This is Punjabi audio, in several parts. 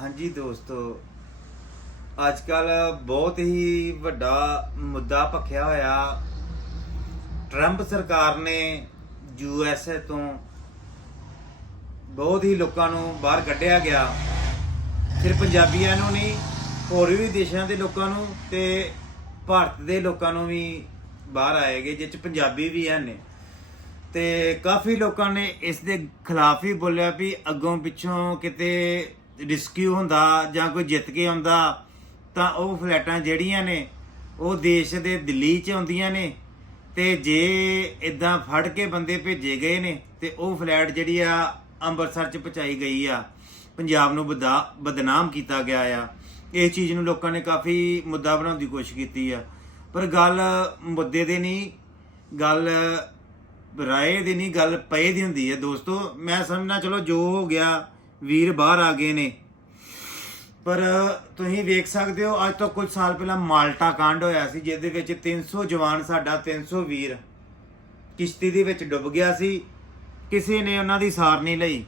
ਹਾਂਜੀ ਦੋਸਤੋ ਅੱਜ ਕੱਲ ਬਹੁਤ ਹੀ ਵੱਡਾ ਮੁੱਦਾ ਭਖਿਆ ਹੋਇਆ। ਟਰੰਪ ਸਰਕਾਰ ਨੇ ਯੂ ਐਸ ਏ ਤੋਂ ਬਹੁਤ ਹੀ ਲੋਕਾਂ ਨੂੰ ਬਾਹਰ ਕੱਢਿਆ ਗਿਆ। ਸਿਰਫ ਪੰਜਾਬੀਆਂ ਨੂੰ ਨਹੀਂ, ਹੋਰ ਵੀ ਦੇਸ਼ਾਂ ਦੇ ਲੋਕਾਂ ਨੂੰ ਤੇ ਭਾਰਤ ਦੇ ਲੋਕਾਂ ਨੂੰ ਵੀ ਬਾਹਰ ਆਏਗੇ ਜਿਸ ਚ ਪੰਜਾਬੀ ਵੀ ਹਨ ਨੇ। ਤੇ ਕਾਫੀ ਲੋਕਾਂ ਨੇ ਇਸ ਦੇ ਖਿਲਾਫ ਹੀ ਬੋਲਿਆ ਵੀ ਅੱਗੋਂ ਪਿੱਛੋਂ ਕਿਤੇ ਰਿਸਕਿਊ ਹੁੰਦਾ ਜਾਂ ਕੋਈ ਜਿੱਤ ਕੇ ਆਉਂਦਾ, ਤਾਂ ਉਹ ਫਲੈਟਾਂ ਜਿਹੜੀਆਂ ਨੇ, ਉਹ ਦੇਸ਼ ਦੇ ਦਿੱਲੀ 'ਚ ਆਉਂਦੀਆਂ ਨੇ। ਤੇ ਜੇ ਇਦਾਂ ਫੜ ਕੇ ਬੰਦੇ ਭੇਜੇ ਗਏ ਨੇ, ਤੇ ਉਹ ਫਲੈਟ ਜਿਹੜੀ ਆ ਅੰਮ੍ਰਿਤਸਰ 'ਚ ਪਹੁੰਚਾਈ ਗਈ ਆ। ਪੰਜਾਬ ਨੂੰ ਬਦਾ- ਬਦਨਾਮ ਕੀਤਾ ਗਿਆ ਆ। ਇਹ ਚੀਜ਼ ਨੂੰ ਲੋਕਾਂ ਨੇ ਕਾਫੀ ਮੁੱਦਾ ਬਣਾਉਣ ਦੀ ਕੋਸ਼ਿਸ਼ ਕੀਤੀ ਆ। ਪਰ ਗੱਲ ਮੁੱਦੇ ਦੇ ਨਹੀਂ, ਗੱਲ ਰਾਏ ਦੀ ਨਹੀਂ, ਗੱਲ ਪਏ ਦੀ ਹੁੰਦੀ ਹੈ ਦੋਸਤੋ, ਮੈਂ ਸਮਝਣਾ, ਚਲੋ ਜੋ ਹੋ ਗਿਆ ਵੀਰ ਬਾਹਰ ਆ ਗਏ ਨੇ। ਪਰ ਤੁਸੀਂ ਵੇਖ ਸਕਦੇ ਹੋ, ਅੱਜ ਤੋਂ ਕੁਝ ਸਾਲ ਪਹਿਲਾਂ ਮਾਲਟਾ ਕਾਂਡ ਹੋਇਆ ਸੀ, ਜਿਹਦੇ ਵਿੱਚ 300 ਜਵਾਨ ਸਾਡਾ 300 ਵੀਰ ਕਿਸ਼ਤੀ ਦੇ ਵਿੱਚ ਡੁੱਬ ਗਿਆ ਸੀ। ਕਿਸੇ ਨੇ ਉਹਨਾਂ ਦੀ ਸਾਰ ਨਹੀਂ ਲਈ।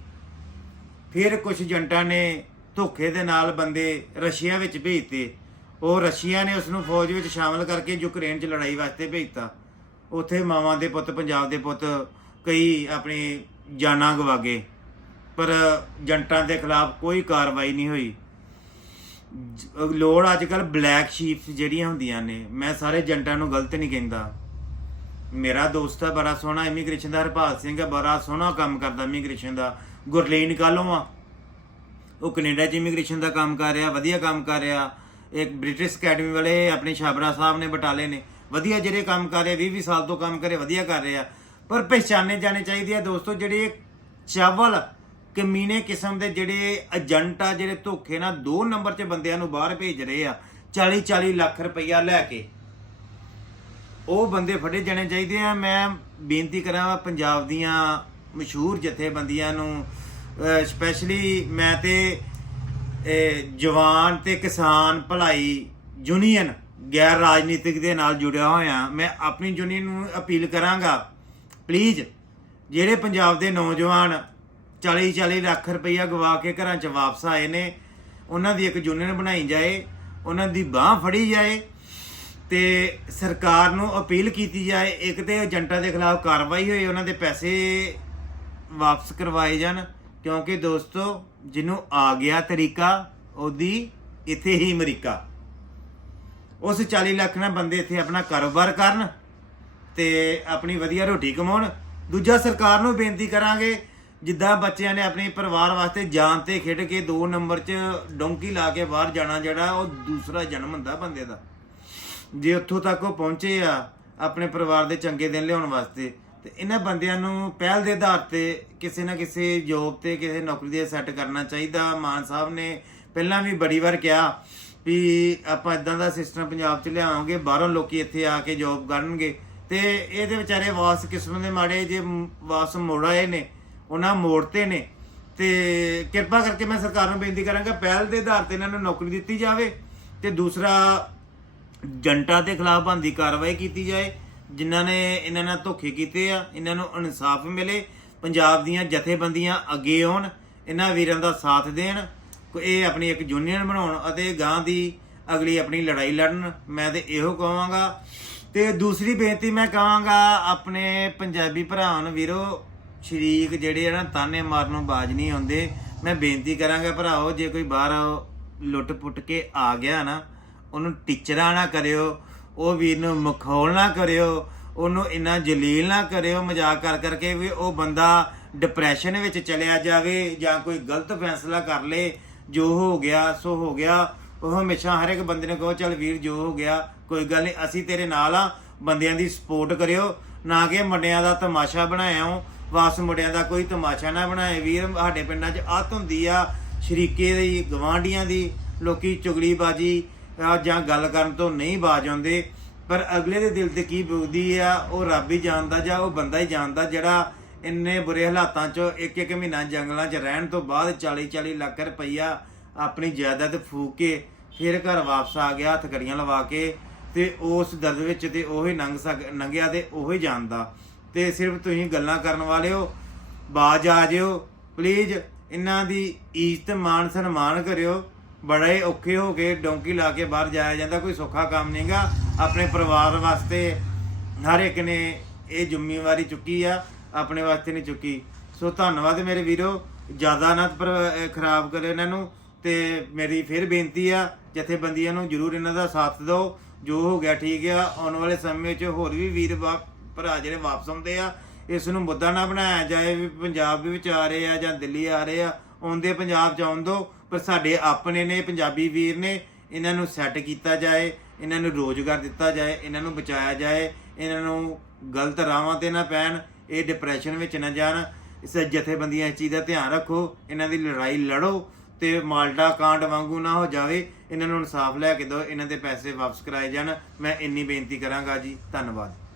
ਫਿਰ ਕੁਝ ਜੰਟਾਂ ਨੇ ਧੋਖੇ ਦੇ ਨਾਲ ਬੰਦੇ ਰਸ਼ੀਆ ਵਿੱਚ ਭੇਜਤੇ। ਉਹ ਰਸ਼ੀਆ ਨੇ ਉਸ ਨੂੰ ਫੌਜ ਵਿੱਚ ਸ਼ਾਮਲ ਕਰਕੇ ਯੂਕਰੇਨ 'ਚ ਲੜਾਈ ਵਾਸਤੇ ਭੇਜਤਾ। ਉੱਥੇ ਮਾਵਾਂ ਦੇ ਪੁੱਤ, ਪੰਜਾਬ ਦੇ ਪੁੱਤ, ਕਈ ਆਪਣੀ ਜਾਨਾਂ ਗਵਾ ਗਏ। ਪਰ ਏਜੰਟਾਂ ਦੇ ਖਿਲਾਫ ਕੋਈ ਕਾਰਵਾਈ ਨਹੀਂ ਹੋਈ। ਲੋੜ ਅੱਜ ਕੱਲ ਬਲੈਕ ਸ਼ੀਪਸ ਜਿਹੜੀਆਂ ਹੁੰਦੀਆਂ ਨੇ, ਮੈਂ ਸਾਰੇ ਏਜੰਟਾਂ ਨੂੰ ਗਲਤ ਨਹੀਂ ਕਹਿੰਦਾ। ਮੇਰਾ ਦੋਸਤ ਹੈ, ਬੜਾ ਸੋਹਣਾ ਇਮੀਗ੍ਰੇਸ਼ਨ ਦਾ ਹਰਪਾਲ ਸਿੰਘ ਹੈ, ਬੜਾ ਸੋਹਣਾ ਕੰਮ ਕਰਦਾ ਇਮੀਗ੍ਰੇਸ਼ਨ ਦਾ। ਗੁਰਲੀਨ ਕਾਲੋਂ ਆ? ਉਹ ਕੈਨੇਡਾ 'ਚ ਇਮੀਗ੍ਰੇਸ਼ਨ ਦਾ ਕੰਮ ਕਰ ਰਿਹਾ, ਵਧੀਆ ਕੰਮ ਕਰ ਰਿਹਾ। ਇੱਕ ਬ੍ਰਿਟਿਸ਼ ਅਕੈਡਮੀ ਵਾਲੇ ਆਪਣੇ ਛਾਬਰਾ ਸਾਹਿਬ ਨੇ ਬਟਾਲੇ ਨੇ। ਵਧੀਆ ਜਿਹੜੇ ਕੰਮ ਕਰ ਰਹੇ 20 20 ਸਾਲ ਤੋਂ ਕੰਮ ਕਰੇ ਵਧੀਆ ਕਰ ਰਿਹਾ। ਪਰ ਪਹਿਚਾਨੇ ਜਾਣੇ ਚਾਹੀਦੇ ਆ ਦੋਸਤੋ, ਜਿਹੜੇ ਚਾਵਲ ਕਮੀਨੇ ਕਿਸਮ ਦੇ ਜਿਹੜੇ ਏਜੰਟ ਆ, ਜਿਹੜੇ ਧੋਖੇ ਨਾਲ ਦੋ ਨੰਬਰ 'ਚ ਬੰਦਿਆਂ ਨੂੰ ਬਾਹਰ ਭੇਜ ਰਹੇ ਆ 40 40 ਲੱਖ ਰੁਪਈਆ ਲੈ ਕੇ। ਉਹ ਬੰਦੇ ਫੜੇ ਜਾਣੇ ਚਾਹੀਦੇ ਆ। ਮੈਂ ਬੇਨਤੀ ਕਰਾਂ ਪੰਜਾਬ ਦੀਆਂ ਮਸ਼ਹੂਰ ਜਥੇਬੰਦੀਆਂ ਨੂੰ ਸਪੈਸ਼ਲੀ ਮੈਂ ਤੇ ਜਵਾਨ ਤੇ ਕਿਸਾਨ ਭਲਾਈ ਯੂਨੀਅਨ ਗੈਰ ਰਾਜਨੀਤਿਕ ਦੇ ਨਾਲ ਜੁੜਿਆ ਹੋਇਆ। ਮੈਂ ਆਪਣੀ ਯੂਨੀਅਨ ਨੂੰ ਅਪੀਲ ਕਰਾਂਗਾ। ਪਲੀਜ਼ ਜਿਹੜੇ ਪੰਜਾਬ ਦੇ ਨੌਜਵਾਨ 40 40 ਲੱਖ ਰੁਪਈਆ ਗਵਾ ਕੇ ਘਰਾਂ 'ਚ ਵਾਪਸ ਆਏ ਨੇ। ਉਹਨਾਂ ਦੀ ਇੱਕ ਯੂਨੀਅਨ ਬਣਾਈ ਜਾਏ, ਉਹਨਾਂ ਦੀ ਬਾਹ ਫੜੀ ਜਾਏ ਤੇ ਸਰਕਾਰ ਨੂੰ ਅਪੀਲ ਕੀਤੀ ਜਾਏ, ਇੱਕ ਤੇ ਏਜੰਟਾਂ ਦੇ ਖਿਲਾਫ ਕਾਰਵਾਈ ਹੋਏ, ਉਹਨਾਂ ਦੇ ਪੈਸੇ ਵਾਪਸ ਕਰਵਾਏ ਜਾਣ। ਕਿਉਂਕਿ ਦੋਸਤੋ, ਜਿਹਨੂੰ ਆ ਗਿਆ ਤਰੀਕਾ, ਉਹਦੀ ਇੱਥੇ ਹੀ ਅਮਰੀਕਾ। ਉਸ 40 ਲੱਖ ਨਾਲ ਬੰਦੇ ਇੱਥੇ ਆਪਣਾ ਕਾਰੋਬਾਰ ਕਰਨ ਤੇ ਆਪਣੀ ਵਧੀਆ ਰੋਟੀ ਕਮਾਉਣ। ਦੂਜਾ, ਸਰਕਾਰ ਨੂੰ ਬੇਨਤੀ ਕਰਾਂਗੇ ਜਿੱਦਾਂ ਬੱਚਿਆਂ ਨੇ ਆਪਣੇ ਪਰਿਵਾਰ ਵਾਸਤੇ ਜਾਨ ਤੇ ਖੇਡ ਕੇ 2 ਨੰਬਰ 'ਚ ਡੋਂਕੀ ਲਾ ਕੇ ਬਾਹਰ ਜਾਣਾ ਜਿਹੜਾ ਉਹ ਦੂਸਰਾ ਜਨਮ ਹੁੰਦਾ ਬੰਦੇ ਦਾ। ਜੇ ਉੱਥੋਂ ਤੱਕ ਉਹ ਪਹੁੰਚੇ ਆ ਆਪਣੇ ਪਰਿਵਾਰ ਦੇ ਚੰਗੇ ਦਿਨ ਲਿਆਉਣ ਵਾਸਤੇ, ਤੇ ਇਹਨਾਂ ਬੰਦਿਆਂ ਨੂੰ ਪਹਿਲ ਦੇ ਆਧਾਰ ਤੇ ਕਿਸੇ ਨਾ ਕਿਸੇ ਜੋਬ ਤੇ ਕਿਸੇ ਨੌਕਰੀ ਦੇ ਸੈੱਟ ਕਰਨਾ ਚਾਹੀਦਾ। ਮਾਨ ਸਾਹਿਬ ਨੇ ਪਹਿਲਾਂ ਵੀ ਬੜੀ ਵਾਰ ਕਿਹਾ ਵੀ ਆਪਾਂ ਇਦਾਂ ਦਾ ਸਿਸਟਮ ਪੰਜਾਬ 'ਚ ਲਿਆਵਾਂਗੇ, ਬਾਹਰੋਂ ਲੋਕੀ ਇੱਥੇ ਆ ਕੇ ਜੋਬ ਕਰਨਗੇ। ਤੇ ਇਹਦੇ ਵਿਚਾਰੇ ਵਾਸ ਕਿਸਮ ਦੇ ਮਾੜੇ ਜੇ ਮ- ਵਾਸ ਮੋੜ ਨੇ ਉਹਨਾਂ ਮੋੜਤੇ ਨੇ। ਤੇ ਕਿਰਪਾ ਕਰਕੇ ਮੈਂ ਸਰਕਾਰ ਨੂੰ ਬੇਨਤੀ ਕਰਾਂਗਾ, ਪਹਿਲ ਦੇ ਆਧਾਰ ਤੇ ਇਹਨਾਂ ਨੂੰ ਨੌਕਰੀ ਦਿੱਤੀ ਜਾਵੇ ਤੇ ਦੂਸਰਾ ਜੰਟਾਂ ਦੇ ਖਿਲਾਫ ਬੰਦੀ ਕਾਰਵਾਈ ਕੀਤੀ ਜਾਏ, ਜਿਨ੍ਹਾਂ ਨੇ ਇਹਨਾਂ ਨਾਲ ਧੋਖੇ ਕੀਤੇ ਆ, ਇਹਨਾਂ ਨੂੰ ਇਨਸਾਫ ਮਿਲੇ, ਪੰਜਾਬ ਦੀਆਂ ਜਥੇਬੰਦੀਆਂ ਅੱਗੇ ਆਉਣ, ਇਹਨਾਂ ਵੀਰਾਂ ਦਾ ਸਾਥ ਦੇਣ ਇਹ ਆਪਣੀ ਇੱਕ ਯੂਨੀਅਨ ਬਣਾਉਣ ਅਤੇ ਗਾਂ ਦੀ ਅਗਲੀ ਆਪਣੀ ਲੜਾਈ ਲੜਨ, ਮੈਂ ਤੇ ਇਹੋ ਕਹਾਂਗਾ। ਤੇ ਦੂਸਰੀ ਬੇਨਤੀ ਮੈਂ ਕਹਾਂਗਾ ਆਪਣੇ ਪੰਜਾਬੀ ਭਰਾਵਾਂ ਨੂੰ ਵੀਰੋ ਸ਼ਰੀਕ ਜਿਹੜੇ ਆ ਨਾ, ਤਾਨੇ ਮਾਰਨ ਨੂੰ ਬਾਜ ਨਹੀਂ ਆਉਂਦੇ। ਮੈਂ ਬੇਨਤੀ ਕਰਾਂਗਾ ਭਰਾਓ ਜੇ ਕੋਈ ਬਾਹਰ ਲੁੱਟ ਪੁੱਟ ਕੇ ਆ ਗਿਆ ਨਾ, ਉਹਨੂੰ ਟੀਚਰਾਂ ਨਾ ਕਰਿਓ, ਉਹ ਵੀਰ ਨੂੰ ਮਖੌਲ ਨਾ ਕਰਿਓ, ਉਹਨੂੰ ਇੰਨਾ ਜਲੀਲ ਨਾ ਕਰਿਓ, ਮਜ਼ਾਕ ਕਰ ਕਰਕੇ ਵੀ ਉਹ ਬੰਦਾ ਡਿਪਰੈਸ਼ਨ ਵਿੱਚ ਚਲਿਆ ਜਾਵੇ ਜਾਂ ਕੋਈ ਗਲਤ ਫੈਸਲਾ ਕਰ ਲੇ, ਜੋ ਹੋ ਗਿਆ, ਸੋ ਹੋ ਗਿਆ। ਉਹ ਹਮੇਸ਼ਾ ਹਰ ਇੱਕ ਬੰਦੇ ਨੂੰ ਕਹੋ, ਚੱਲ ਵੀਰ, ਜੋ ਹੋ ਗਿਆ, ਕੋਈ ਗੱਲ ਨਹੀਂ, ਅਸੀਂ ਤੇਰੇ ਨਾਲ ਆ, ਬੰਦਿਆਂ ਦੀ ਸਪੋਰਟ ਕਰਿਓ। ਨਾ ਕਿ ਮੁੰਡਿਆਂ ਦਾ ਤਮਾਸ਼ਾ ਬਣਾਇਆ ਹੋ। ਵਾਸ ਮੁੰਡਿਆਂ ਦਾ ਕੋਈ ਤਮਾਸ਼ਾ ਨਾ ਬਣਾਏ। ਵੀਰ ਸਾਡੇ ਪਿੰਡਾਂ 'ਚ ਆਤ ਹੁੰਦੀ ਆ, ਸ਼ਰੀਕੇ ਦੀ ਗਵਾਂਡੀਆਂ ਦੀ, ਲੋਕੀ ਚੁਗਲੀਬਾਜੀ ਜਾਂ ਗੱਲ ਕਰਨ ਤੋਂ ਨਹੀਂ ਬਾਜ ਆਉਂਦੇ। ਪਰ ਅਗਲੇ ਦੇ ਦਿਲ ਤੇ ਕੀ ਬੁਗਦੀ ਆ, ਉਹ ਰੱਬ ਹੀ ਜਾਣਦਾ ਜਾਂ ਉਹ ਬੰਦਾ ਹੀ ਜਾਣਦਾ ਜਿਹੜਾ ਇੰਨੇ ਬੁਰੇ ਹਾਲਾਤਾਂ 'ਚ ਇੱਕ ਇੱਕ ਮਹੀਨਾ ਜੰਗਲਾਂ 'ਚ ਰਹਿਣ ਤੋਂ ਬਾਅਦ 40 40 ਲੱਖ ਰੁਪਈਆ ਆਪਣੀ ਜਾਇਦਾਦ ਫੂਕ ਕੇ ਫਿਰ ਘਰ ਵਾਪਸ ਆ ਗਿਆ ਹੱਥਕੜੀਆਂ ਲਵਾ ਕੇ ਤੇ ਉਸ ਦਰਦ ਵਿੱਚ ਤੇ ਉਹੀ ਨੰਗ ਸਕ, ਨੰਗਿਆ ਤੇ ਉਹੀ ਜਾਣਦਾ। ਤੇ ਸਿਰਫ ਤੁਸੀਂ ਗੱਲਾਂ ਕਰਨ ਵਾਲੇ ਹੋ ਬਾਜ ਆ ਜਿਓ। ਪਲੀਜ਼ ਇਹਨਾਂ ਦੀ ਇੱਜ਼ਤ ਮਾਨ ਸਨਮਾਨ ਕਰਿਓ। ਬੜੇ ਔਖੇ ਹੋ ਕੇ ਡੋਂਕੀ ਲਾ ਕੇ ਬਾਹਰ ਜਾਇਆ ਜਾਂਦਾ, ਕੋਈ ਸੌਖਾ ਕੰਮ ਨਹੀਂਗਾ ਆਪਣੇ ਪਰਿਵਾਰ ਵਾਸਤੇ ਹਰ ਇੱਕ ਨੇ ਇਹ ਜ਼ਿੰਮੇਵਾਰੀ ਚੁੱਕੀ ਆ, ਆਪਣੇ ਵਾਸਤੇ ਨਹੀਂ ਚੁੱਕੀ। ਸੋ ਧੰਨਵਾਦ ਮੇਰੇ ਵੀਰੋ, ਜ਼ਿਆਦਾ ਨਾ ਖਰਾਬ ਕਰਿਓ ਇਹਨਾਂ ਨੂੰ। ਤੇ ਮੇਰੀ ਫਿਰ ਬੇਨਤੀ ਆ, ਜਥੇਬੰਦੀਆਂ ਨੂੰ ਜਰੂਰ ਇਹਨਾਂ ਦਾ ਸਾਥ ਦਿਓ। ਜੋ ਹੋ ਗਿਆ ਠੀਕ ਆ, ਆਉਣ ਵਾਲੇ ਸਮੇਂ 'ਚ ਹੋਰ ਵੀ ਵੀਰ ਵਾ- ਭਰਾ ਜਿਹੜੇ ਵਾਪਸ ਆਉਂਦੇ ਆ, ਇਸ ਨੂੰ ਮੁੱਦਾ ਨਾ ਬਣਾਇਆ ਜਾਏ ਵੀ ਪੰਜਾਬ ਵਿੱਚ ਆ ਰਹੇ ਆ ਜਾਂ ਦਿੱਲੀ ਆ ਰਹੇ ਆ, ਆਉਂਦੇ ਪੰਜਾਬ ਚ ਆਉਣ ਪਰ ਸਾਡੇ ਆਪਣੇ ਨੇ, ਪੰਜਾਬੀ ਵੀਰ ਨੇ ਇਹਨਾਂ ਨੂੰ ਸੈੱਟ ਕੀਤਾ ਜਾਏ, ਇਹਨਾਂ ਨੂੰ ਰੋਜ਼ਗਾਰ ਦਿੱਤਾ ਜਾਏ, ਇਹਨਾਂ ਨੂੰ ਬਚਾਇਆ ਜਾਏ, ਇਹਨਾਂ ਨੂੰ ਗਲਤ ਰਾਹਾਂ ਤੇ ਨਾ ਪੈਣ, ਇਹ ਡਿਪਰੈਸ਼ਨ ਵਿੱਚ ਨਾ ਜਾਣ, ਇਸ ਜਥੇਬੰਦੀਆਂ ਇਸ ਚੀਜ਼ ਦਾ ਧਿਆਨ ਰੱਖੋ, ਇਹਨਾਂ ਦੀ ਲੜਾਈ ਲੜੋ ਤੇ ਮਾਲਟਾ ਕਾਂਡ ਵਾਂਗੂ ਨਾ ਹੋ ਜਾਵੇ, ਇਹਨਾਂ ਨੂੰ ਇਨਸਾਫ ਲੈ ਕੇ ਦਿਓ, ਇਹਨਾਂ ਦੇ ਪੈਸੇ ਵਾਪਸ ਕਰਾਏ ਜਾਣ, ਮੈਂ ਇੰਨੀ ਬੇਨਤੀ ਕਰਾਂਗਾ ਜੀ, ਧੰਨਵਾਦ।